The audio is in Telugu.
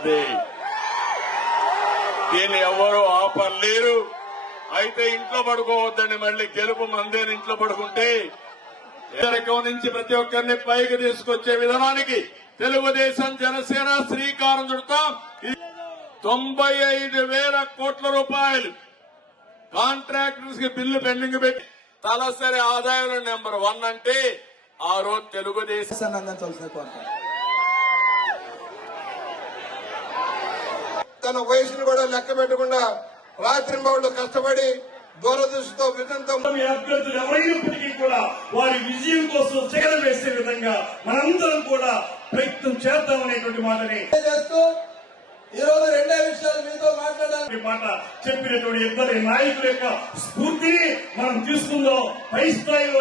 మాదే. దీన్ని ఎవరు ఆపలేరు. అయితే ఇంట్లో పడుకోవద్దండి, మళ్ళీ గెలుపు మందేని ఇంట్లో పడుకుంటే ఎదరికం నుంచి ప్రతి ఒక్కరిని పైకి తీసుకొచ్చే విధానానికి తెలుగుదేశం జనసేన శ్రీకారం చుడతాం. 95,000 కోట్ల రూపాయలు కాంట్రాక్టర్స్ కి బిల్లు పెండింగ్ పెట్టి తలసరి ఆదాయంలో నెంబర్ 1 అంటే ఆ రోజు తెలుగుదేశం తన వయసును కూడా లెక్క పెట్టకుండా రాత్రింబౌళ్ళు కష్టపడి దూరదృష్టితో విజయంతో అభ్యర్థులు ఎవరైనప్పటికీ కూడా వారి విజయం కోసం శిఖరం వేసే విధంగా మనందరం కూడా ప్రయత్నం చేద్దామనేటువంటి మాటని చేస్తూ ఈ రోజు రెండే విషయాలు మీతో మాట్లాడాలి. మాట చెప్పినటువంటి ఇద్దరి నాయకుల యొక్క స్ఫూర్తిని మనం తీసుకుందాం. పై స్థాయిలో